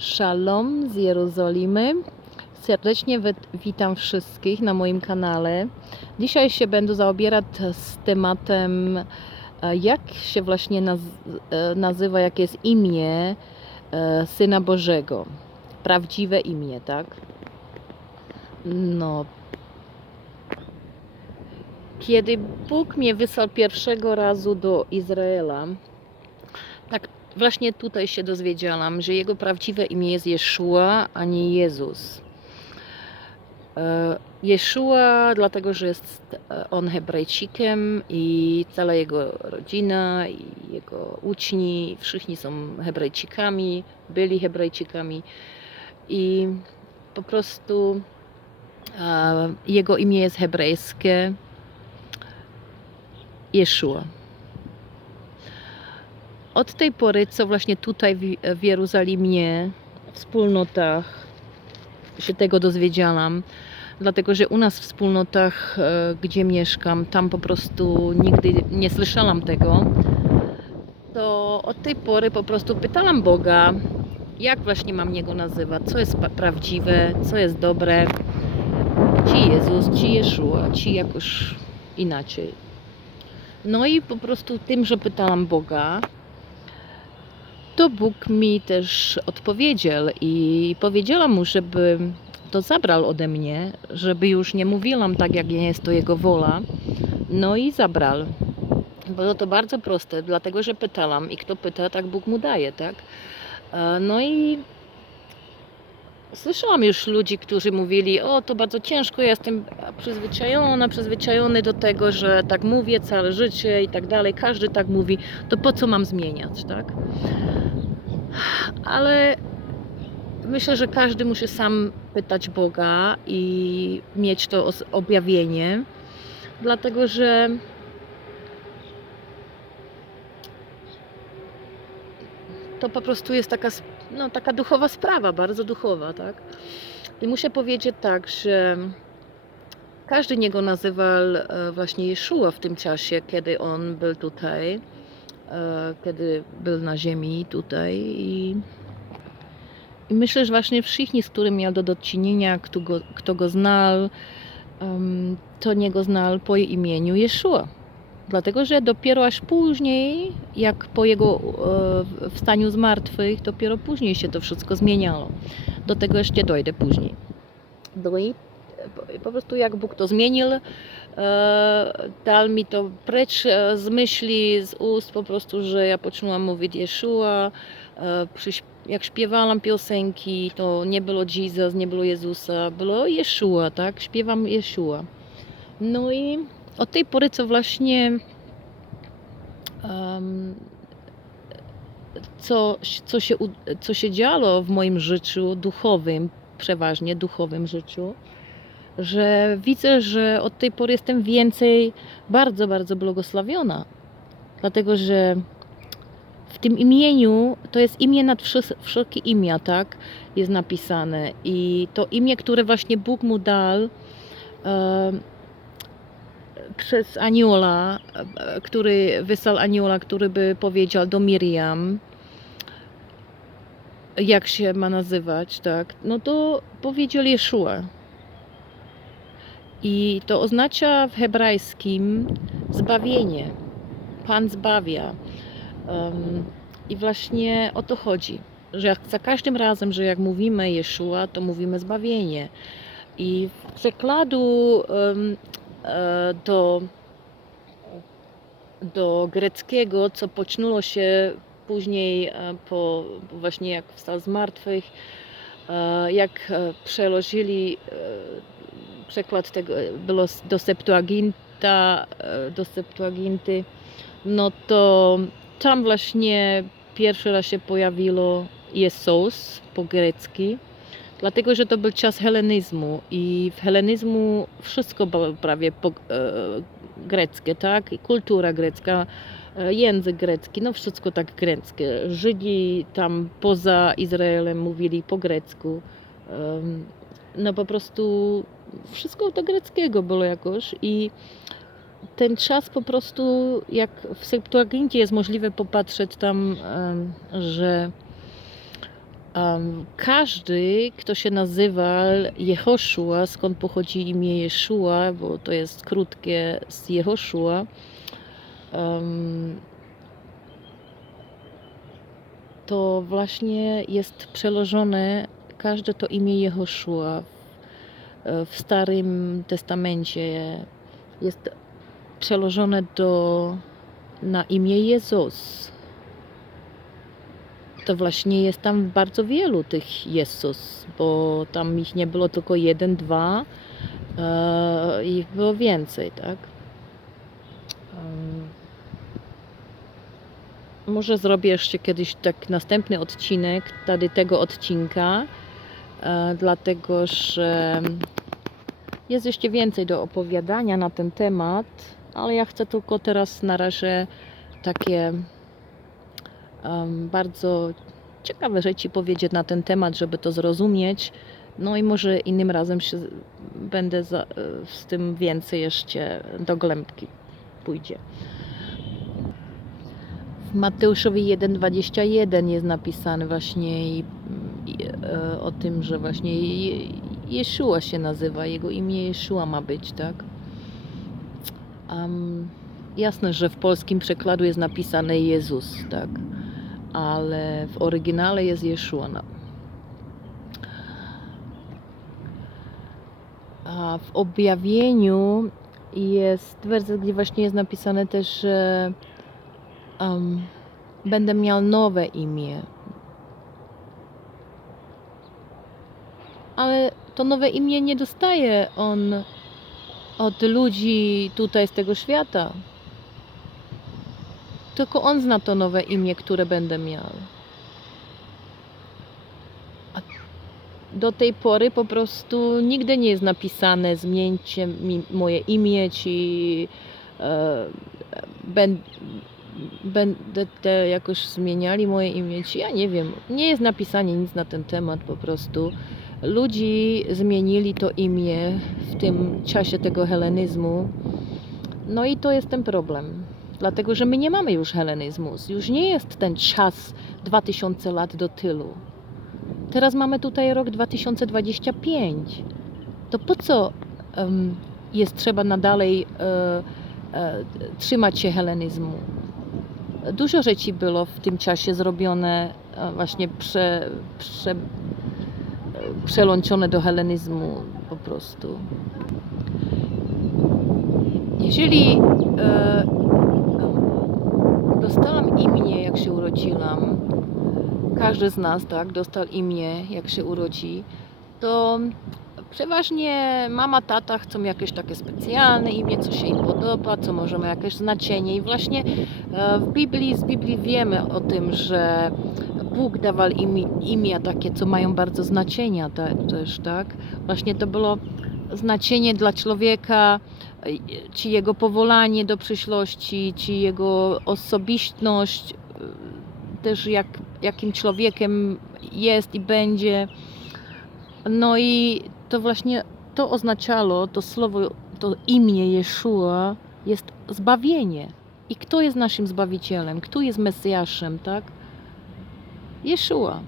Shalom z Jerozolimy. Serdecznie witam wszystkich na moim kanale. Dzisiaj się będę zaobierać z tematem, jak się właśnie nazywa, jakie jest imię Syna Bożego. Prawdziwe imię, tak? No. Kiedy Bóg mnie wysłał pierwszego razu do Izraela, tak właśnie tutaj się dowiedziałam, że jego prawdziwe imię jest Jeszua, a nie Jezus. Jeszua, dlatego że jest on Hebrajczykiem i cała jego rodzina i jego uczni, wszyscy są Hebrajczykami, byli Hebrajczykami i po prostu jego imię jest hebrajskie Jeszua. Od tej pory, co właśnie tutaj w Jerozolimie, w wspólnotach się tego dowiedziałam, dlatego że u nas w wspólnotach, gdzie mieszkam, tam po prostu nigdy nie słyszałam tego, to od tej pory po prostu pytałam Boga, jak właśnie mam Niego nazywać, co jest prawdziwe, co jest dobre, czy Jezus, czy Jeszua, czy jakoś inaczej. No i po prostu tym, że pytałam Boga, to Bóg mi też odpowiedział i powiedziałam mu, żeby to zabrał ode mnie, żeby już nie mówiłam tak, jak nie jest to jego wola. No i zabrał. Było to bardzo proste, dlatego że pytałam i kto pyta, tak Bóg mu daje, tak? No i słyszałam już ludzi, którzy mówili, o to bardzo ciężko, ja jestem przyzwyczajony do tego, że tak mówię całe życie i tak dalej, każdy tak mówi, to po co mam zmieniać, tak? Ale myślę, że każdy musi sam pytać Boga i mieć to objawienie, dlatego że to po prostu jest taka duchowa sprawa, bardzo duchowa, tak? I muszę powiedzieć tak, że każdy Niego nazywał właśnie Jeszua w tym czasie, kiedy On był tutaj, kiedy był na ziemi tutaj i myślę, że właśnie wszyscy, z którymi miał do czynienia, kto go znał, to Niego znał po imieniu Jeszua. Dlatego, że dopiero aż później, jak po Jego wstaniu z martwych, dopiero później się to wszystko zmieniało. Do tego jeszcze dojdę później. No i po prostu jak Bóg to zmienił, dał mi to precz z myśli, z ust, po prostu, że ja poczułam mówić Jeszua. Jak śpiewałam piosenki, to nie było Jesus, nie było Jezusa, było Jeszua, tak? Śpiewam Jeszua. No i od tej pory, co się działo w moim życiu duchowym, przeważnie duchowym życiu, że widzę, że od tej pory jestem więcej, bardzo, bardzo błogosławiona. Dlatego, że w tym imieniu, to jest imię nad wszelkie imię, tak? Jest napisane. I to imię, które właśnie Bóg mu dał przez anioła, który wysłał anioła, który by powiedział do Miriam, jak się ma nazywać, tak? No to powiedział Jeszua. I to oznacza w hebrajskim zbawienie. Pan zbawia. I właśnie o to chodzi, że za każdym razem, że jak mówimy Jeszua, to mówimy zbawienie. I w przekładu do greckiego, co pocznuło się później, właśnie jak wstał z martwych, jak przełożyli przekład tego, było do Septuaginty, no to tam właśnie pierwszy raz się pojawiło Jezus po grecki, dlatego że to był czas helenizmu i w helenizmu wszystko było prawie greckie, tak? I kultura grecka, język grecki, no wszystko tak greckie. Żydzi tam poza Izraelem mówili po grecku. No po prostu wszystko do greckiego było jakoś i ten czas po prostu, jak w Septuagincie jest możliwe popatrzeć tam, że Każdy, kto się nazywa Jehoszua, skąd pochodzi imię Jeszua, bo to jest krótkie z Jehoszua, to właśnie jest przełożone każde to imię Jehoszua w Starym Testamencie jest przełożone na imię Jezus. To właśnie jest tam bardzo wielu tych Jezus, bo tam ich nie było tylko jeden, dwa, ich było więcej, tak? Może zrobię jeszcze kiedyś tak następny odcinek tego odcinka, dlatego że jest jeszcze więcej do opowiadania na ten temat, ale ja chcę tylko teraz na razie takie bardzo ciekawe rzeczy powiedzieć na ten temat, żeby to zrozumieć. No i może innym razem się będę z tym więcej jeszcze do głębki pójdzie. W Mateuszowi 1:21 jest napisane właśnie o tym, że właśnie Jeszua się nazywa, jego imię Jeszua ma być, tak? Jasne, że w polskim przekładu jest napisane Jezus, tak? Ale w oryginale jest Jeszua. No. A w objawieniu jest werset, gdzie właśnie jest napisane też, że będę miał nowe imię. Ale to nowe imię nie dostaje on od ludzi tutaj z tego świata. Tylko on zna to nowe imię, które będę miał. A do tej pory po prostu nigdy nie jest napisane zmieńcie mi moje imię, czy będę jakoś zmieniali moje imię, czy ja nie wiem. Nie jest napisane nic na ten temat po prostu. Ludzi zmienili to imię w tym czasie tego helenizmu. No i to jest ten problem. Dlatego, że my nie mamy już helenizmu. Już nie jest ten czas 2000 lat do tyłu. Teraz mamy tutaj rok 2025. To po co jest trzeba nadalej trzymać się helenizmu? Dużo rzeczy było w tym czasie zrobione, właśnie przelączone do helenizmu po prostu. Jeżeli dostałam imię, jak się urodziłam, każdy z nas, tak, dostał imię, jak się urodzi, to przeważnie mama, tata chcą jakieś takie specjalne imię, co się im podoba, co może ma jakieś znaczenie. I właśnie z Biblii wiemy o tym, że Bóg dawał imię takie, co mają bardzo znaczenia też, tak? Właśnie to było znaczenie dla człowieka, czy jego powołanie do przyszłości, czy jego osobistość, też jakim człowiekiem jest i będzie. No i to właśnie to oznaczało, to słowo, to imię Jeszua jest zbawienie. I kto jest naszym Zbawicielem? Kto jest Mesjaszem, tak? Jeszua.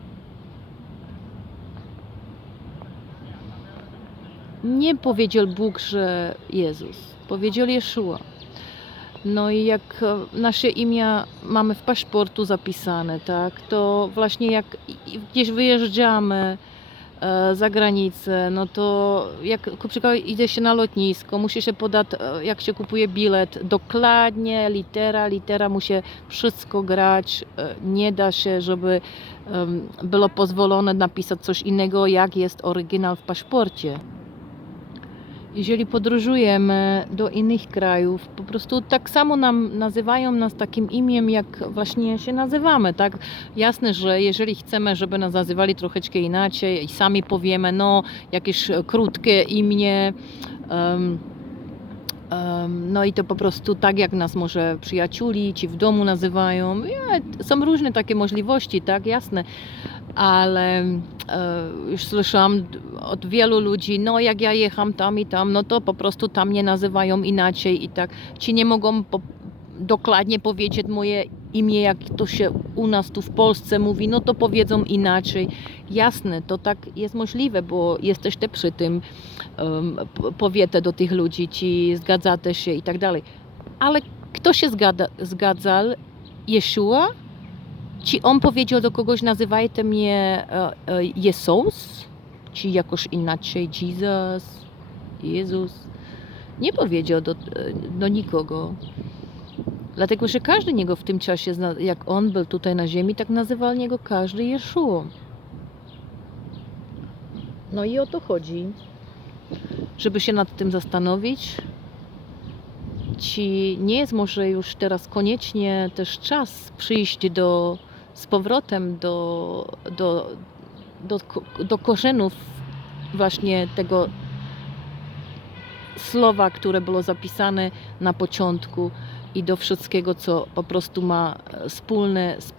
Nie powiedział Bóg, że Jezus. Powiedział Jeszua. No i jak nasze imię mamy w paszportu zapisane, tak, to właśnie jak gdzieś wyjeżdżamy za granicę, no to jak na przykład idzie się na lotnisko, musi się podać, jak się kupuje bilet, dokładnie litera musi wszystko grać, nie da się, żeby było pozwolone napisać coś innego, jak jest oryginał w paszporcie. Jeżeli podróżujemy do innych krajów, po prostu tak samo nazywają nas takim imieniem, jak właśnie się nazywamy, tak? Jasne, że jeżeli chcemy, żeby nas nazywali troszeczkę inaczej i sami powiemy, no, jakieś krótkie imię, no i to po prostu tak, jak nas może przyjaciółmi ci w domu nazywają. Są różne takie możliwości, tak, jasne. Ale już słyszałam od wielu ludzi, no jak ja jecham tam i tam, no to po prostu tam mnie nazywają inaczej i tak. Ci nie mogą dokładnie powiedzieć moje imię, jak to się u nas tu w Polsce mówi, no to powiedzą inaczej. Jasne, to tak jest możliwe, bo jesteście przy tym, powiecie do tych ludzi, ci zgadzacie się i tak dalej. Ale kto się zgadzał? Jeszua? Czy on powiedział do kogoś, nazywajcie mnie Jezus? Czy jakoś inaczej, Jezus? Nie powiedział do nikogo. Dlatego, że każdy niego w tym czasie, jak on był tutaj na ziemi, tak nazywał niego każdy Jeszua. No i o to chodzi. Żeby się nad tym zastanowić, czy nie jest może już teraz koniecznie też czas przyjść z powrotem do korzenów właśnie tego słowa, które było zapisane na początku i do wszystkiego, co po prostu ma wspólne z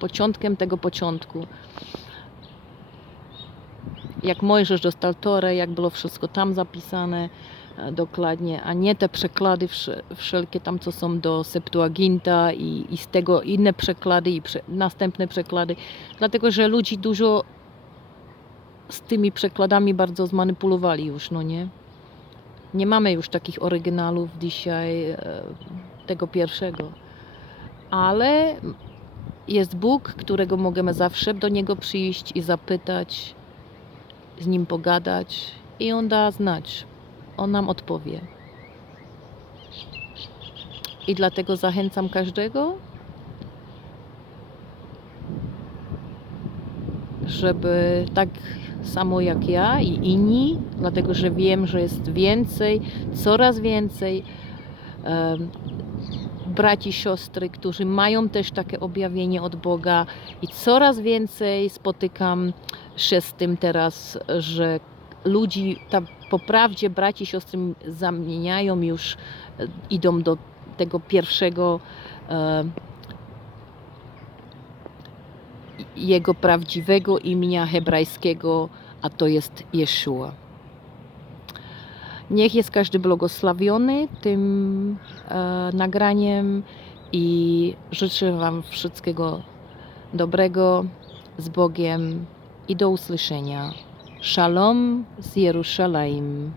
początkiem tego początku. Jak Mojżesz dostał Torę, jak było wszystko tam zapisane dokładnie, a nie te przekłady wszelkie tam, co są do Septuaginta i z tego inne przekłady i następne przekłady. Dlatego, że ludzi dużo z tymi przekładami bardzo zmanipulowali już, no nie? Nie mamy już takich oryginałów dzisiaj tego pierwszego. Ale jest Bóg, którego możemy zawsze do Niego przyjść i zapytać, z Nim pogadać i On da znać. On nam odpowie. I dlatego zachęcam każdego, żeby tak samo jak ja i inni, dlatego że wiem, że jest więcej, coraz więcej braci, siostry, którzy mają też takie objawienie od Boga i coraz więcej spotykam się z tym teraz, że ludzi, po prawdzie braci, siostry zamieniają już, idą do tego pierwszego jego prawdziwego imienia hebrajskiego, a to jest Jeszua. Niech jest każdy błogosławiony tym nagraniem i życzę Wam wszystkiego dobrego, z Bogiem i do usłyszenia. Shalom z Jerusalem.